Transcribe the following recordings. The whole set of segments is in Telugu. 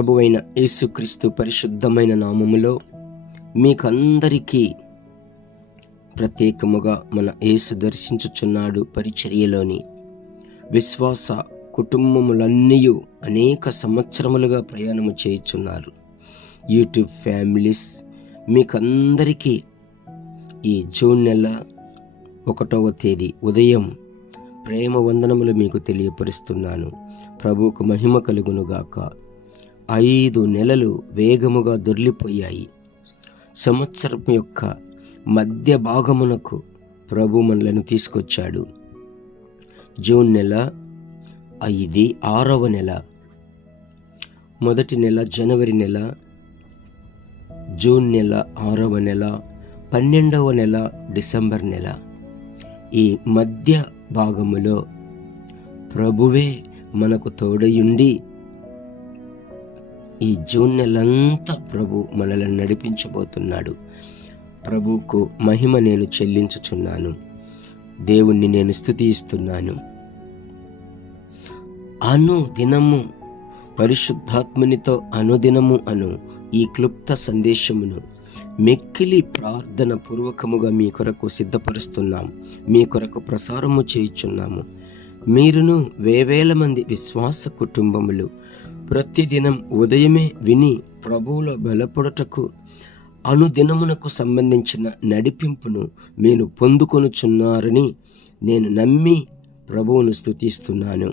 ప్రభువైన యేసుక్రీస్తు పరిశుద్ధమైన నామములో మీకందరికీ ప్రత్యేకముగా మన యేసు దర్శించుచున్నాడు పరిచర్యలోని విశ్వాస కుటుంబములన్నీ అనేక సంవత్సరములుగా ప్రయాణము చేయుచున్నారు. యూట్యూబ్ ఫ్యామిలీస్ మీకందరికీ ఈ జూన్ నెల 1వ తేదీ ఉదయం ప్రేమ వందనములు మీకు తెలియపరుస్తున్నాను. ప్రభువుకు మహిమ కలుగునుగాక. 5 నెలలు వేగముగా దొర్లిపోయాయి. సంవత్సరం యొక్క మధ్య భాగమునకు ప్రభు మనలను తీసుకొచ్చాడు. జూన్ నెల, ఇది 6వ నెల. మొదటి నెల జనవరి నెల, జూన్ నెల 6వ నెల, 12వ నెల డిసెంబర్ నెల. ఈ మధ్య భాగములో ప్రభువే మనకు తోడయుండి ఈ జూన్ నెలంతా ప్రభు మనలను నడిపించబోతున్నాడు. ప్రభువుకు మహిమ నేను చెల్లించుచున్నాను. దేవుణ్ణి నేను స్తుతిస్తున్నాను. అనుదినము పరిశుద్ధాత్మనితో అనుదినము అను ఈ క్లుప్త సందేశమును మిక్కిలి ప్రార్థన పూర్వకముగా మీ కొరకు సిద్ధపరుస్తున్నాం, మీ కొరకు ప్రసారము చేయుచున్నాము. మీరును వేవేల మంది విశ్వాస కుటుంబములు ప్రతిదినం ఉదయమే విని ప్రభువులో బలపడుటకు అనుదినమునకు సంబంధించిన నడిపింపును మీరు పొందుకొనుచున్నారని నేను నమ్మి ప్రభువును స్తుతిస్తున్నాను.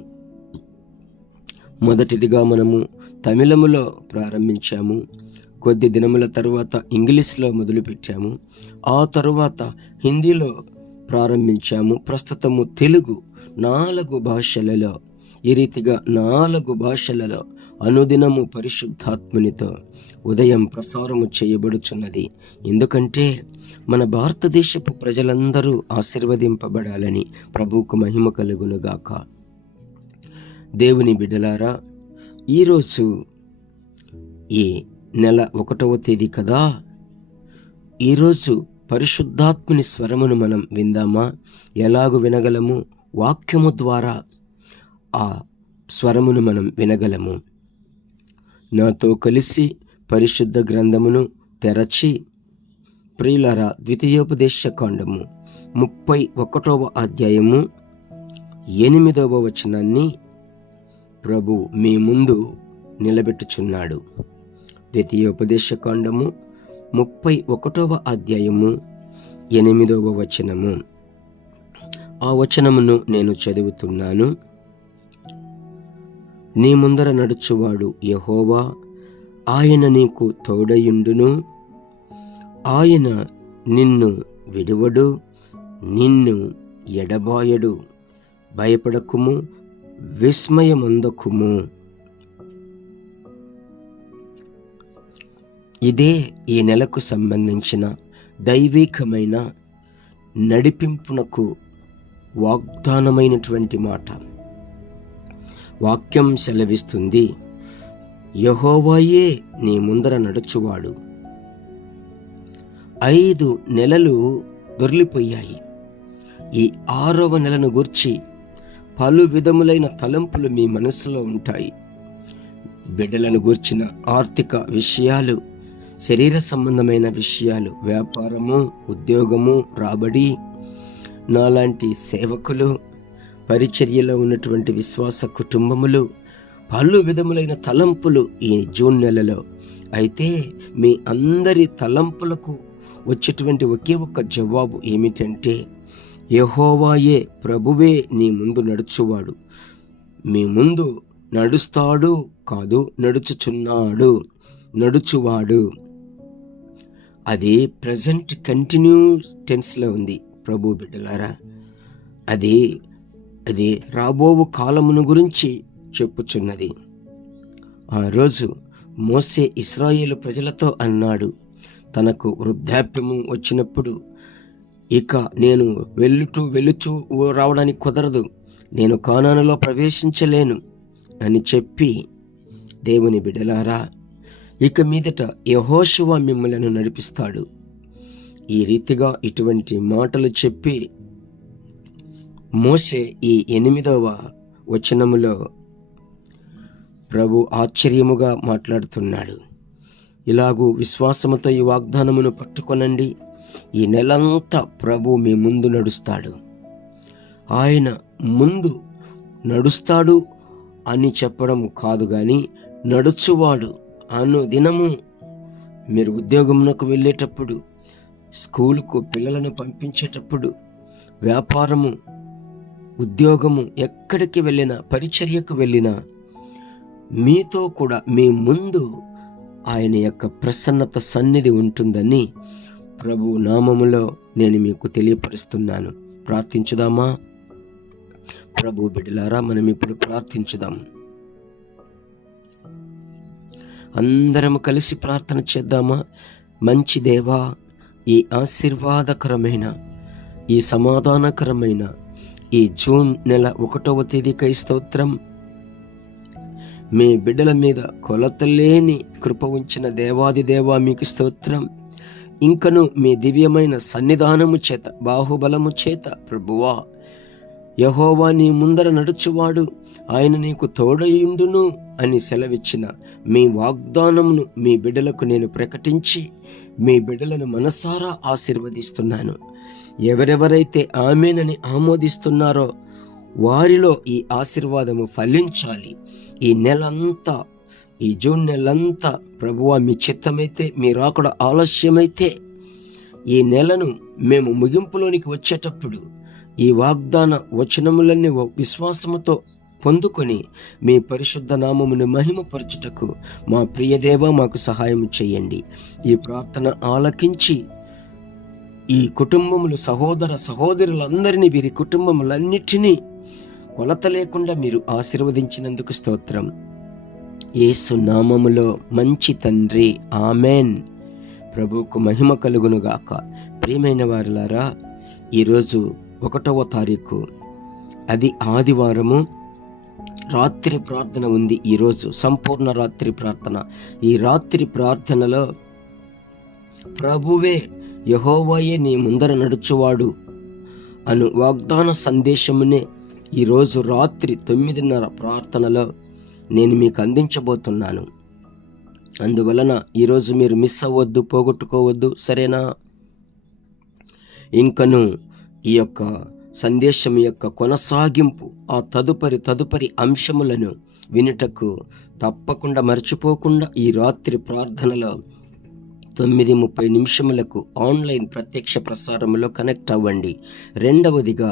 మొదటిదిగా మనము తమిళములో ప్రారంభించాము. కొద్ది దినముల తరువాత ఇంగ్లీష్లో మొదలుపెట్టాము. ఆ తరువాత హిందీలో ప్రారంభించాము. ప్రస్తుతము తెలుగు 4 భాషలలో, ఈ రీతిగా 4 భాషలలో అనుదినము పరిశుద్ధాత్మనితో ఉదయం ప్రసారము చేయబడుచున్నది. ఎందుకంటే మన భారతదేశపు ప్రజలందరూ ఆశీర్వదింపబడాలని. ప్రభువుకు మహిమ కలుగునుగాక. దేవుని బిడ్డలారా, ఈరోజు ఈ నెల 1వ తేదీ కదా. ఈరోజు పరిశుద్ధాత్మని స్వరమును మనం విందామా? ఎలాగూ వినగలము? వాక్యము ద్వారా ఆ స్వరమును మనం వినగలము. నాతో కలిసి పరిశుద్ధ గ్రంథమును తెరచి ప్రియులారా, ద్వితీయోపదేశ కాండము 31వ అధ్యాయము 8వ వచనాన్ని ప్రభు మీ ముందు నిలబెట్టుచున్నాడు. ద్వితీయోపదేశ కాండము 31వ అధ్యాయము 8వ వచనము. ఆ వచనమును నేను చదువుతున్నాను. నీ ముందర నడుచువాడు యెహోవా, ఆయన నీకు తోడయుండును, ఆయన నిన్ను విడువడు, నిన్ను ఎడబాయడు. భయపడకుము, విస్మయమందకుము. ఇదే ఈ నెలకు సంబంధించిన దైవికమైన నడిపింపునకు వాగ్దానమైనటువంటి మాట. వాక్యం సెలవిస్తుంది, యెహోవాయే నీ ముందర నడుచువాడు. 5 నెలలు దొర్లిపోయాయి. ఈ 6వ నెలను గూర్చి పలు విధములైన తలంపులు మీ మనసులో ఉంటాయి. బిడ్డలను గూర్చిన ఆర్థిక విషయాలు, శరీర సంబంధమైన విషయాలు, వ్యాపారము, ఉద్యోగము, రాబడి, నాలాంటి సేవకులు, పరిచర్యలో ఉన్నటువంటి విశ్వాస కుటుంబములు, పలు విధములైన తలంపులు ఈ జూన్ నెలలో. అయితే మీ అందరి తలంపులకు వచ్చేటువంటి ఒకే ఒక్క జవాబు ఏమిటంటే, యెహోవాయే, ప్రభువే నీ ముందు నడుచువాడు. మీ ముందు నడుస్తాడు కాదు, నడుచుచున్నాడు, నడుచువాడు. అది ప్రజెంట్ కంటిన్యూస్ టెన్స్లో ఉంది. ప్రభు బిడ్డలారా, అది రాబోవు కాలమును గురించి చెప్పుచున్నది. ఆ రోజు మోసే ఇశ్రాయేలు ప్రజలతో అన్నాడు, తనకు వృద్ధాప్యము వచ్చినప్పుడు ఇక నేను వెళుచూ రావడానికి కుదరదు, నేను కానానులో ప్రవేశించలేను అని చెప్పి, దేవుని బిడ్డలారా, ఇక మీదట యెహోషువ మిమ్మలను నడిపిస్తాడు. ఈ రీతిగా ఇటువంటి మాటలు చెప్పి మోషే ఈ 8వ వచనములో ప్రభు ఆశ్చర్యముగా మాట్లాడుతున్నాడు. ఇలాగూ విశ్వాసముతో ఈ వాగ్దానమును పట్టుకొనండి. ఈ నెలంతా ప్రభు మీ ముందు నడుస్తాడు. ఆయన ముందు నడుస్తాడు అని చెప్పడం కాదు, కానీ నడుచువాడు. దినము మీరు ఉద్యోగమునకు వెళ్ళేటప్పుడు, స్కూలుకు పిల్లలను పంపించేటప్పుడు, వ్యాపారము, ఉద్యోగము, ఎక్కడికి వెళ్ళినా, పరిచర్యకు వెళ్ళినా మీతో కూడా మీ ముందు ఆయన యొక్క ప్రసన్నత సన్నిధి ఉంటుందని ప్రభు నామములో నేను మీకు తెలియపరుస్తున్నాను. ప్రార్థించుదామా? ప్రభు బిడ్డలారా, మనం ఇప్పుడు ప్రార్థించుదాం. అందరము కలిసి ప్రార్థన చేద్దామా? మంచి దేవా, ఈ ఆశీర్వాదకరమైన, ఈ సమాధానకరమైన ఈ జూన్ నెల 1వ తేదీకై స్తోత్రం. మీ బిడ్డల మీద కొలతలేని కృప ఉంచిన దేవాది దేవా మీకు స్తోత్రం. ఇంకను మీ దివ్యమైన సన్నిధానము చేత, బాహుబలము చేత ప్రభువా, యెహోవా నీ ముందర నడుచువాడు, ఆయన నీకు తోడయుండును అని సెలవిచ్చిన మీ వాగ్దానమును మీ బిడ్డలకు నేను ప్రకటించి మీ బిడ్డలను మనసారా ఆశీర్వదిస్తున్నాను. ఎవరెవరైతే ఆమేనని ఆమోదిస్తున్నారో వారిలో ఈ ఆశీర్వాదము ఫలించాలి. ఈ నెలంతా, ఈ జూన్ నెలంతా ప్రభువా మీ చిత్తమైతే, మీ రాకడ ఆలస్యమైతే, ఈ నెలను మేము ముగింపులోనికి వచ్చేటప్పుడు ఈ వాగ్దాన వచనములన్నీ విశ్వాసముతో పొందుకొని మీ పరిశుద్ధ నామమును మహిమపరచుటకు మా ప్రియదేవ మాకు సహాయం చేయండి. ఈ ప్రార్థన ఆలకించి ఈ కుటుంబములు, సహోదర సహోదరులందరినీ, వీరి కుటుంబములన్నిటినీ కొలత లేకుండా మీరు ఆశీర్వదించినందుకు స్తోత్రం. యేసు నామములో మంచి తండ్రి, ఆమెన్. ప్రభువుకు మహిమ కలుగునుగాక. ప్రియమైన వారులారా, ఈరోజు 1వ తారీఖు, అది ఆదివారము. రాత్రి ప్రార్థన ఉంది. ఈరోజు సంపూర్ణ రాత్రి ప్రార్థన. ఈ రాత్రి ప్రార్థనలో ప్రభువే, యెహోవాయే నీ ముందర నడుచువాడు అను వాగ్దాన సందేశమునే ఈరోజు రాత్రి 9:30 ప్రార్థనలో నేను మీకు అందించబోతున్నాను. అందువలన ఈరోజు మీరు మిస్ అవ్వద్దు, పోగొట్టుకోవద్దు, సరేనా? ఇంకను ఈ యొక్క సందేశం యొక్క కొనసాగింపు, ఆ తదుపరి అంశములను వినుటకు తప్పకుండా మర్చిపోకుండా ఈ రాత్రి ప్రార్థనలో 9:30 ఆన్లైన్ ప్రత్యక్ష ప్రసారంలో కనెక్ట్ అవ్వండి. రెండవదిగా,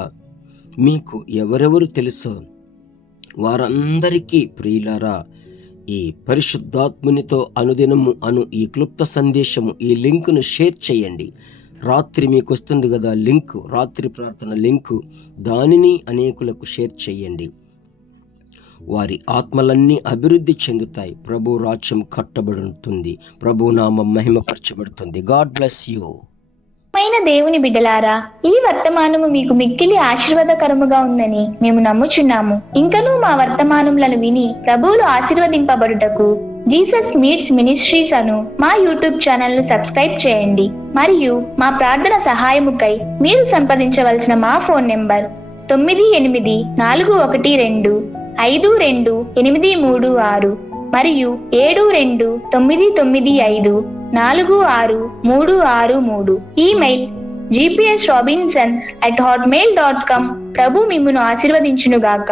మీకు ఎవరెవరు తెలుసో వారందరికీ ప్రియులారా, ఈ పరిశుద్ధాత్మునితో అనుదినము ఈ క్లుప్త సందేశము, ఈ లింకును షేర్ చేయండి. రాత్రి మీకు వస్తుంది కదా లింకు, రాత్రి ప్రార్థన లింకు, దానిని అనేకులకు షేర్ చేయండి. వారి ఆత్మలన్నీ అభివృద్ధి చెందుతాయి. ప్రభు రాజ్యం కట్టబడుతుంది. ప్రభు నామం మహిమపరచబడుతుంది. God bless you. దేవుని బిడ్డలారా, ఈ వర్తమానము మీకు మిక్కిలి ఆశీర్వాదకరముగా ఉందని మేము నమ్ముచున్నాము. ఇంకనూ మా వర్తమానములను విని ప్రభువులు ఆశీర్వదింపబడుటకు జీసస్ మీట్స్ మినిస్ట్రీస్ అను మా యూట్యూబ్ ఛానల్ ను సబ్స్క్రైబ్ చేయండి. మరియు మా ప్రార్థన సహాయముకై మీరు సంప్రదించవలసిన మా ఫోన్ నెంబర్ 9842528236 మరియు 7299546363. Email gpsrobinson@hotmail.com. ప్రభు మిమ్మును ఆశీర్వదించునుగాక.